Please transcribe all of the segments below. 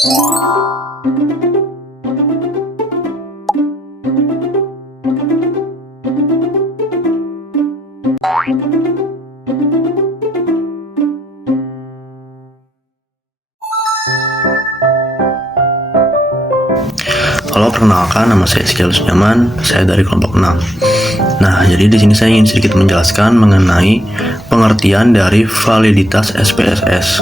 Halo, perkenalkan, nama saya Rizky Nyaman, saya dari kelompok 6. Nah, jadi di sini saya ingin sedikit menjelaskan mengenai pengertian dari validitas SPSS.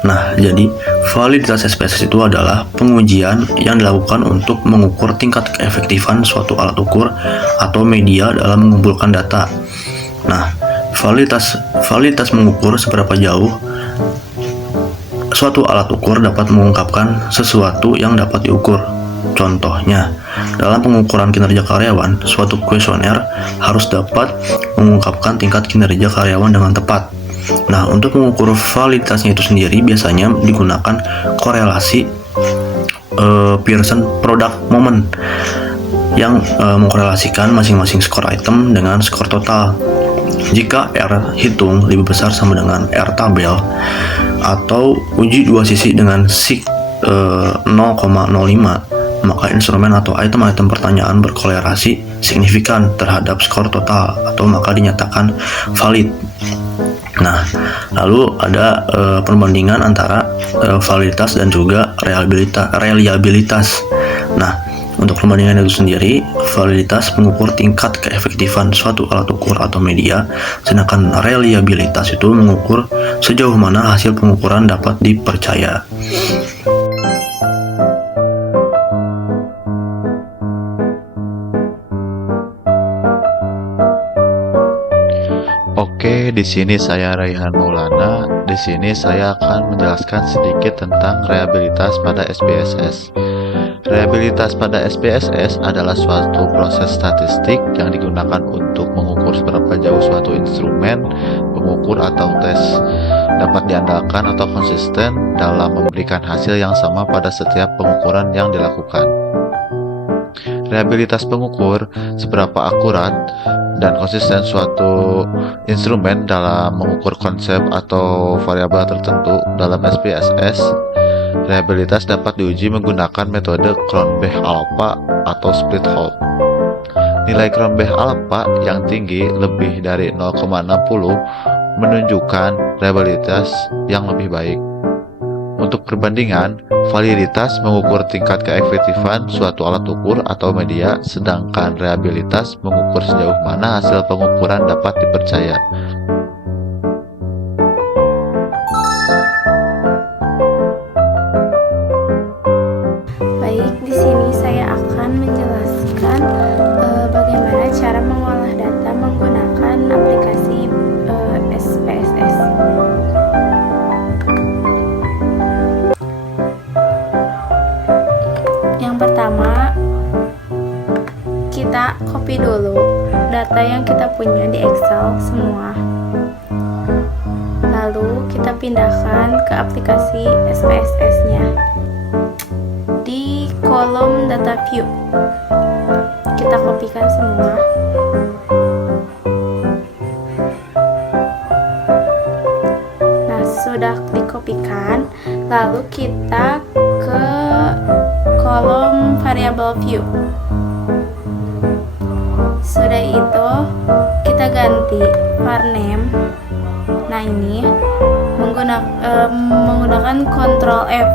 Nah, jadi validitas SPSS itu adalah pengujian yang dilakukan untuk mengukur tingkat keefektifan suatu alat ukur atau media dalam mengumpulkan data. Nah, validitas mengukur seberapa jauh suatu alat ukur dapat mengungkapkan sesuatu yang dapat diukur. Contohnya, dalam pengukuran kinerja karyawan, suatu kuesioner harus dapat mengungkapkan tingkat kinerja karyawan dengan tepat. Nah, untuk mengukur validitasnya itu sendiri biasanya digunakan korelasi Pearson Product Moment yang mengkorelasikan masing-masing skor item dengan skor total. Jika R hitung lebih besar sama dengan R tabel, atau uji dua sisi dengan sig 0,05, maka instrumen atau item-item pertanyaan berkorelasi signifikan terhadap skor total, atau maka dinyatakan valid. Nah, lalu ada perbandingan antara validitas dan juga reliabilitas. Nah, untuk perbandingan itu sendiri, validitas mengukur tingkat keefektifan suatu alat ukur atau media, sedangkan reliabilitas itu mengukur sejauh mana hasil pengukuran dapat dipercaya. Oke, di sini saya Raihan Maulana. Di sini saya akan menjelaskan sedikit tentang reliabilitas pada SPSS. Reliabilitas pada SPSS adalah suatu proses statistik yang digunakan untuk mengukur seberapa jauh suatu instrumen pengukur atau tes dapat diandalkan atau konsisten dalam memberikan hasil yang sama pada setiap pengukuran yang dilakukan. Reliabilitas pengukur seberapa akurat dan konsisten suatu instrumen dalam mengukur konsep atau variabel tertentu dalam SPSS. Reliabilitas dapat diuji menggunakan metode Cronbach-Alpha atau split halt. Nilai Cronbach-Alpha yang tinggi lebih dari 0,60 menunjukkan reliabilitas yang lebih baik. Untuk perbandingan, validitas mengukur tingkat keefektifan suatu alat ukur atau media, sedangkan reliabilitas mengukur sejauh mana hasil pengukuran dapat dipercaya. Baik, di sini saya akan menjelaskan bagaimana cara mengolah data menggunakan aplikasi SPSS. Yang pertama, kita copy dulu data yang kita punya di Excel semua. Lalu kita pindahkan ke aplikasi SPSS-nya. Di kolom data view, kita kopikan semua. Nah, sudah dikopikan, lalu kita ke kolom variable view. Sudah itu kita ganti var name. Nah, ini menggunakan Ctrl F.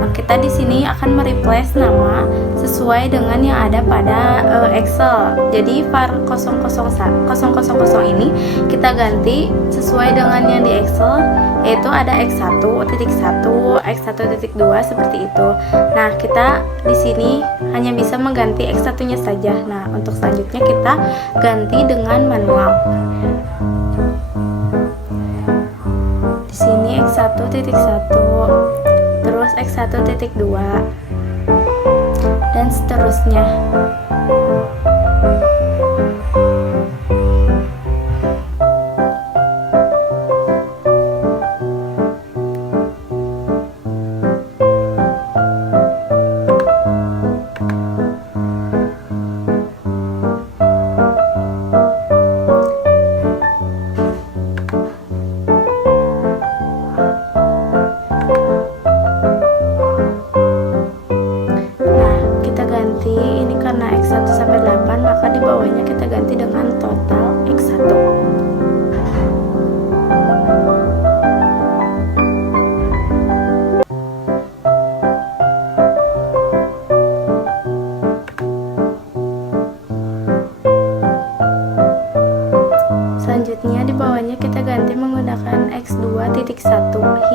Nah, kita di sini akan mereplace nama sesuai dengan yang ada pada Excel. Jadi var 000 ini kita ganti sesuai dengan yang di Excel, yaitu ada X1.1, X1.2 seperti itu. Nah, kita di sini hanya bisa mengganti X1-nya saja. Nah, untuk selanjutnya kita ganti dengan manual. Di sini X1.1, terus X1.2 dan seterusnya.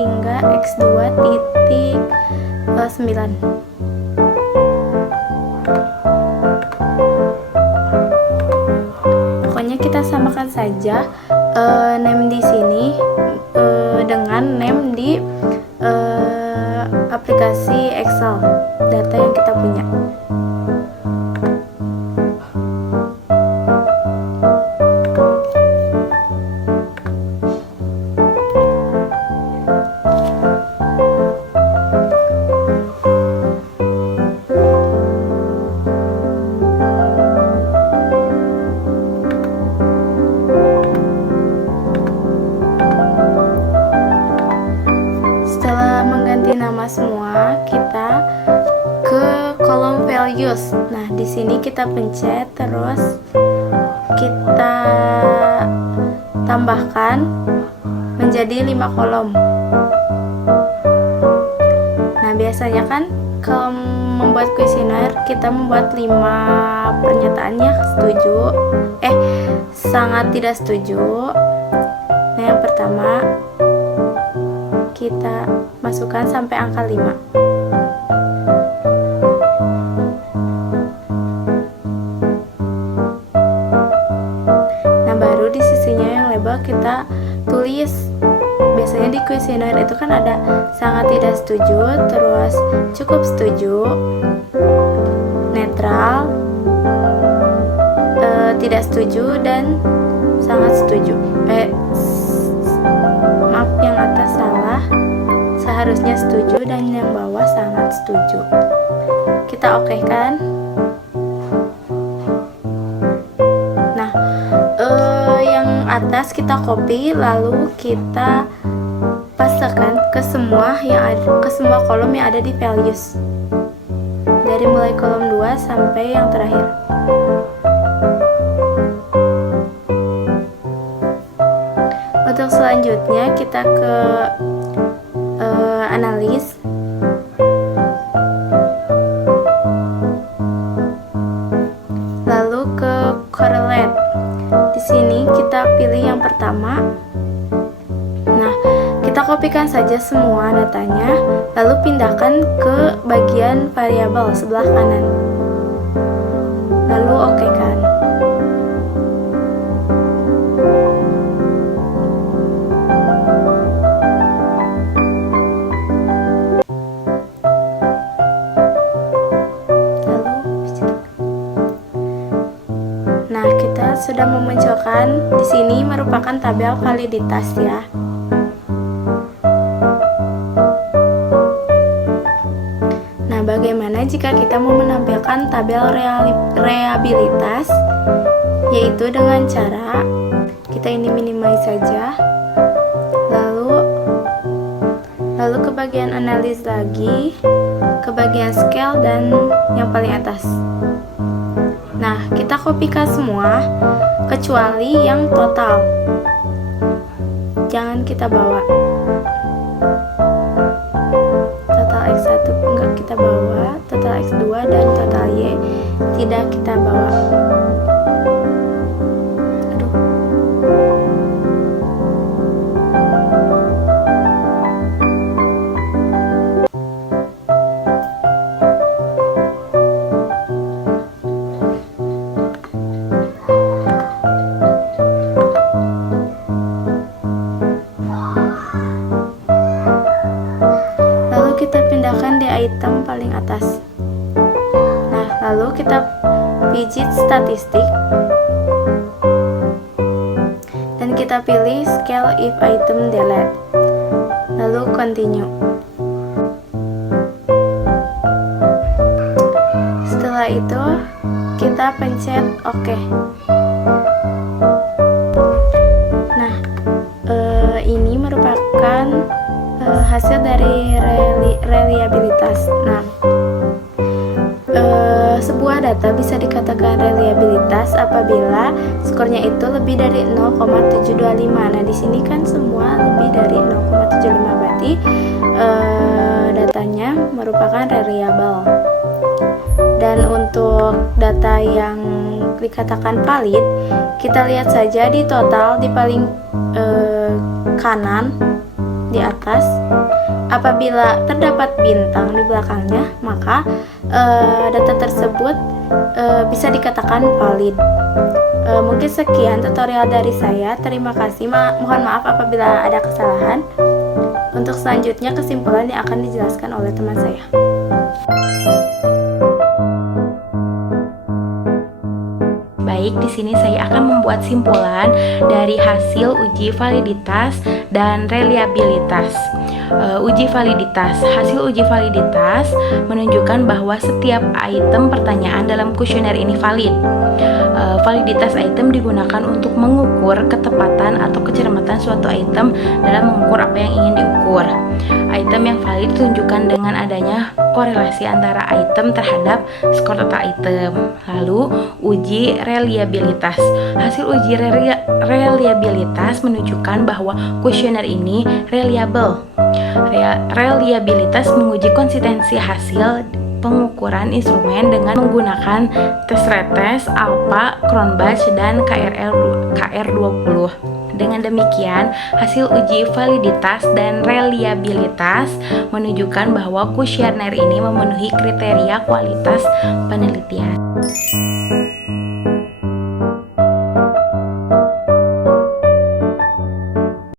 hingga X2 titik 9. Pokoknya kita samakan saja name di sini dengan name di aplikasi Excel data yang kita punya. Setelah mengganti nama semua, kita ke kolom values. Nah, di sini kita pencet, terus kita tambahkan menjadi 5 kolom. Nah, biasanya kan kalau membuat kuesioner kita membuat 5 pernyataan ya, setuju, sangat tidak setuju. Nah, yang pertama kita masukkan sampai angka 5. Nah, baru di sisinya yang label kita tulis. Biasanya di kuesioner itu kan ada sangat tidak setuju, terus cukup setuju, netral, tidak setuju, dan sangat setuju. Maaf, yang atas salah, seharusnya setuju, dan yang bawah sangat setuju. Kita oke kan? Nah, yang atas kita copy, lalu kita pastekan ke semua kolom yang ada di values, dari mulai kolom 2 sampai yang terakhir. Untuk selanjutnya kita ke analis. Lalu ke correlate. Di sini kita pilih yang pertama. Nah, kita kopikan saja semua datanya, lalu pindahkan ke bagian variabel sebelah kanan. Lalu oke kan? Nah, kita sudah memunculkan di sini merupakan tabel validitas ya. Nah, bagaimana jika kita mau menampilkan tabel reliabilitas? Yaitu dengan cara kita ini minimize saja. Lalu ke bagian analis lagi, ke bagian scale dan yang paling atas. Nah, kita kopikan semua kecuali yang total. Jangan kita bawa. Total X1 enggak kita bawa, total X2 dan total Y tidak kita bawa. Aduh. Pindahkan di item paling atas. Nah, lalu kita pijit statistik dan kita pilih scale if item delete, lalu continue. Setelah itu kita pencet OK. Nah, ini merupakan hasil dari reliabilitas. Nah, sebuah data bisa dikatakan reliabilitas apabila skornya itu lebih dari 0,725. Nah, di sini kan semua lebih dari 0,75, berarti datanya merupakan reliable. Dan untuk data yang dikatakan valid, kita lihat saja di total di paling kanan di atas. Apabila terdapat bintang di belakangnya, maka data tersebut bisa dikatakan valid. Mungkin sekian tutorial dari saya. Terima kasih. Mohon maaf apabila ada kesalahan. Untuk selanjutnya kesimpulan yang akan dijelaskan oleh teman saya. Baik, di sini saya akan membuat simpulan dari hasil uji validitas dan reliabilitas. Hasil uji validitas menunjukkan bahwa setiap item pertanyaan dalam kuesioner ini valid. Validitas item digunakan untuk mengukur ketepatan atau kecermatan suatu item dalam mengukur apa yang ingin diukur. Item yang valid ditunjukkan dengan adanya korelasi antara item terhadap skor total item. Lalu, uji reliabilitas. Hasil uji reliabilitas menunjukkan bahwa kuesioner ini reliable. Reliabilitas menguji konsistensi hasil pengukuran instrumen dengan menggunakan tes retest, ALPA, Cronbach, dan KR20. Dengan demikian, hasil uji validitas dan reliabilitas menunjukkan bahwa kuesioner ini memenuhi kriteria kualitas penelitian.